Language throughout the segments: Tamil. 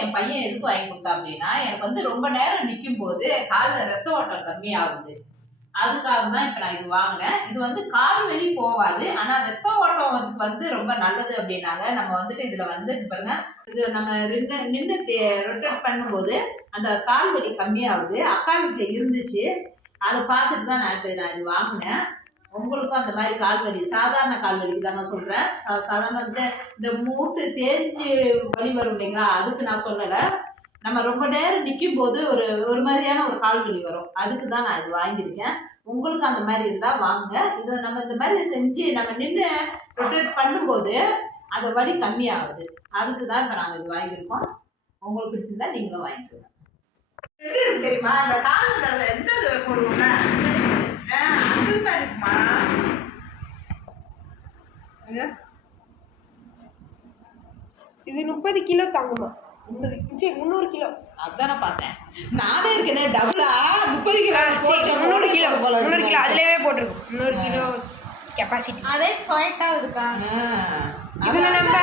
என் பையன் எதுக்கு வாங்கி கொடுத்தா அப்படின்னா, எனக்கு வந்து ரொம்ப நேரம் நிற்கும் போது காலில் ரத்த ஓட்டம் கம்மியாகுது. அதுக்காக தான் இப்போ நான் இது வாங்கினேன். இது வந்து கால் வலி போகாது. ஆனால் ரத்த ஓட்டம் வந்து ரொம்ப நல்லது அப்படின்னாங்க. நம்ம வந்துட்டு இதில் வந்து பாருங்க, இது நம்ம நின்று ரொட்டேட் பண்ணும்போது அந்த கால் வலி கம்மியாகுது. அக்கா வீட்டில் இருந்துச்சு. அதை பார்த்துட்டு தான் நான் இது வாங்கினேன். உங்களுக்கும் அந்த மாதிரி கால் வலி, சாதாரண கால் வலிக்கு தாங்க சொல்கிறேன். சாதாரண வந்து இந்த மூட்டு தேஞ்சு வலி வரும் இல்லைங்களா, அதுக்கு நான் சொல்லலை. நம்ம ரொம்ப நேரம் நிற்கும் போது ஒரு மாதிரியான ஒரு கால் வலி வரும். அதுக்கு தான் நான் இது வாங்கியிருக்கேன். உங்களுக்கு அந்த மாதிரி இருந்தால் வாங்க. இதை நம்ம இந்த மாதிரி செஞ்சு நம்ம நின்று ரொட்டேட் பண்ணும்போது அந்த வலி கம்மியாகுது. அதுக்கு தான் இப்போ நாங்கள் இது வாங்கியிருக்கோம். உங்களுக்கு பிடிச்சிருந்தா நீங்களும் வாங்கிக்கோங்க. எப்படி இருக்கு தெரியுமா? அந்த கால் எந்த போடுவோம்னா அந்த மாதிரி இருக்குமா? இது 30 கிலோ தாங்குமா? 300 கிலோ. அதானே பார்த்தேன். நானே இருக்கேன் டபுளா 30 கிலோ 300 கிலோ 300 கிலோ அதுலயே போட்டிருக்கும். 300 கிலோ கெப்பாசிட்டி. அதே ஸ்வைட்டா இருக்கா? இதுல நம்ம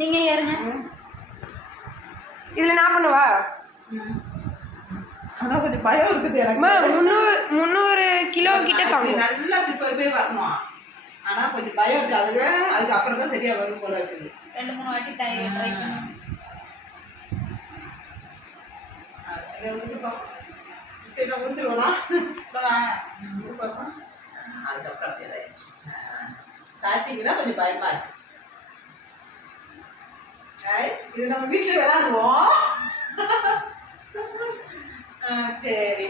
நீங்க ஏறுங்க. இதுல நான் பண்ணுவா? ஆனா கொஞ்சம் பயம் இருக்குது எனக்கு. 300 கிலோ கிட்ட தாங்கும். நல்லா போய் வரணும். ஆனா கொஞ்சம் பயம் இருக்கு. அதுக்கு அப்புறம் தான் சரியா வரும் போல இருக்குது. 2-3 வாட்டி ட்ரை பண்ணுங்க. ஸ்டார்டிங்னா கொஞ்சம் பயமா இருக்கு. இது நம்ம வீட்டுல விளையாடுவோம். சரி.